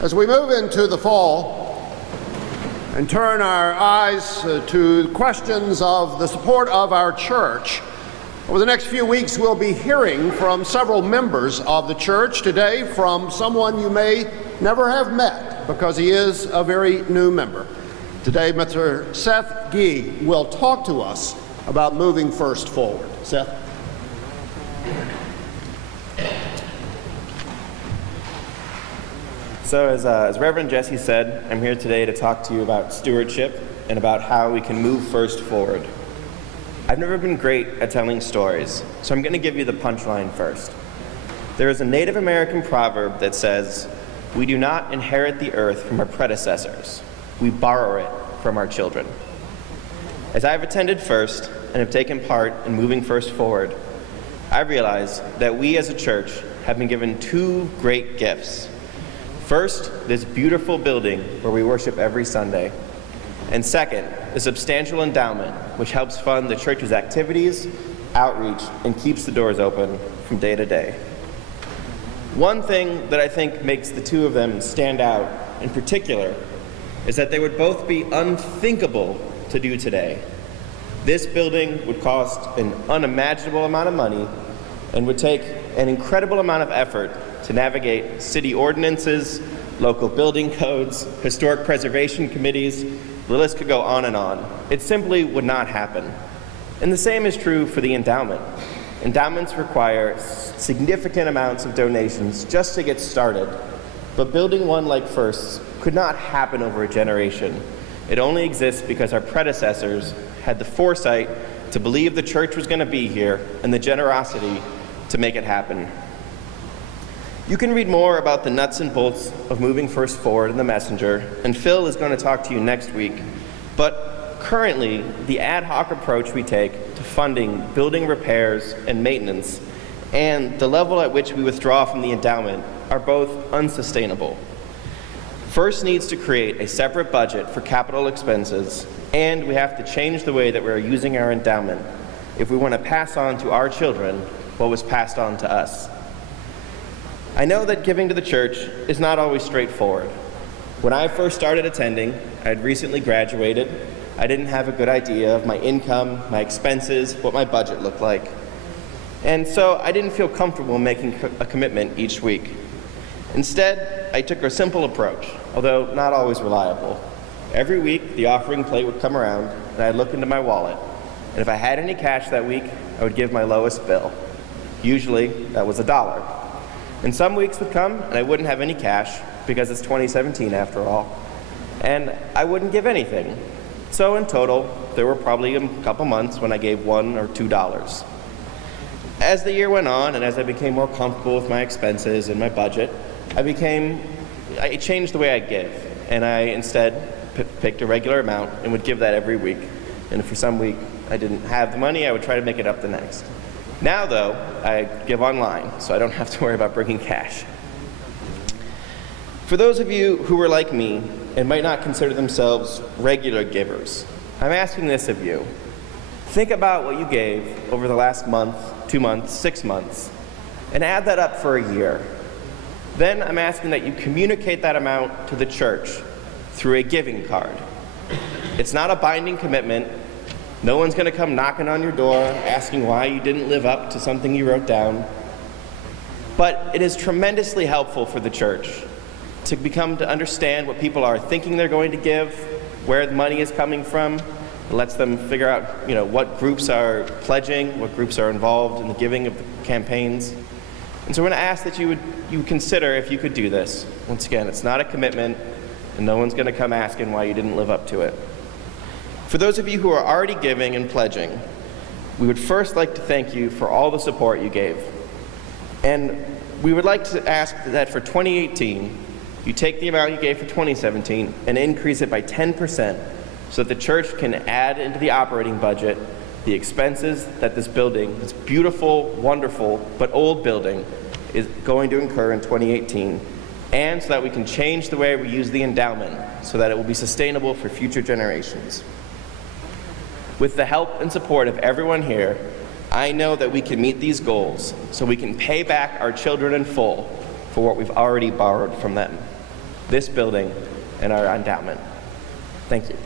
As we move into the fall and turn our eyes to questions of the support of our church, over the next few weeks we'll be hearing from several members of the church. Today from someone you may never have met because he is a very new member. Today Mr. Seth will talk to us about moving First forward. Seth? So as Reverend Jesse said, I'm here today to talk to you about stewardship and about how we can move First forward. I've never been great at telling stories, so I'm going to give you the punchline first. There is a Native American proverb that says, "We do not inherit the earth from our predecessors. We borrow it from our children." As I've attended First and have taken part in moving First forward, I realize that we as a church have been given two great gifts. First, this beautiful building where we worship every Sunday. And second, a substantial endowment which helps fund the church's activities, outreach, and keeps the doors open from day to day. One thing that I think makes the two of them stand out in particular is that they would both be unthinkable to do today. This building would cost an unimaginable amount of money and would take an incredible amount of effort to navigate city ordinances, local building codes, historic preservation committees. The list could go on and on. It simply would not happen. And the same is true for the endowment. Endowments require significant amounts of donations just to get started, but building one like First's could not happen over a generation. It only exists because our predecessors had the foresight to believe the church was going to be here and the generosity to make it happen. You can read more about the nuts and bolts of moving First forward in the Messenger, and Phil is going to talk to you next week. But currently, the ad hoc approach we take to funding building repairs and maintenance and the level at which we withdraw from the endowment are both unsustainable. First needs to create a separate budget for capital expenses, and we have to change the way that we're using our endowment if we want to pass on to our children what was passed on to us. I know that giving to the church is not always straightforward. When I first started attending, I had recently graduated. I didn't have a good idea of my income, my expenses, what my budget looked like. And so I didn't feel comfortable making a commitment each week. Instead, I took a simple approach, although not always reliable. Every week, the offering plate would come around, and I'd look into my wallet. And if I had any cash that week, I would give my lowest bill. Usually, that was $1. And some weeks would come and I wouldn't have any cash because it's 2017 after all, and I wouldn't give anything. So in total, there were probably a couple months when I gave $1 or $2. As the year went on and as I became more comfortable with my expenses and my budget, I changed the way I give, and I instead picked a regular amount and would give that every week. And if for some week I didn't have the money, I would try to make it up the next. Now, though, I give online, so I don't have to worry about bringing cash. For those of you who are like me and might not consider themselves regular givers, I'm asking this of you. Think about what you gave over the last month, 2 months, 6 months, and add that up for a year. Then I'm asking that you communicate that amount to the church through a giving card. It's not a binding commitment. No one's going to come knocking on your door asking why you didn't live up to something you wrote down. But it is tremendously helpful for the church to understand what people are thinking they're going to give, where the money is coming from. It lets them figure out, what groups are pledging, what groups are involved in the giving of the campaigns. And so we're going to ask that you consider if you could do this. Once again, it's not a commitment, and no one's going to come asking why you didn't live up to it. For those of you who are already giving and pledging, we would first like to thank you for all the support you gave. And we would like to ask that for 2018, you take the amount you gave for 2017 and increase it by 10% so that the church can add into the operating budget the expenses that this building, this beautiful, wonderful, but old building, is going to incur in 2018, and so that we can change the way we use the endowment so that it will be sustainable for future generations. With the help and support of everyone here, I know that we can meet these goals so we can pay back our children in full for what we've already borrowed from them. this building, and our endowment. Thank you.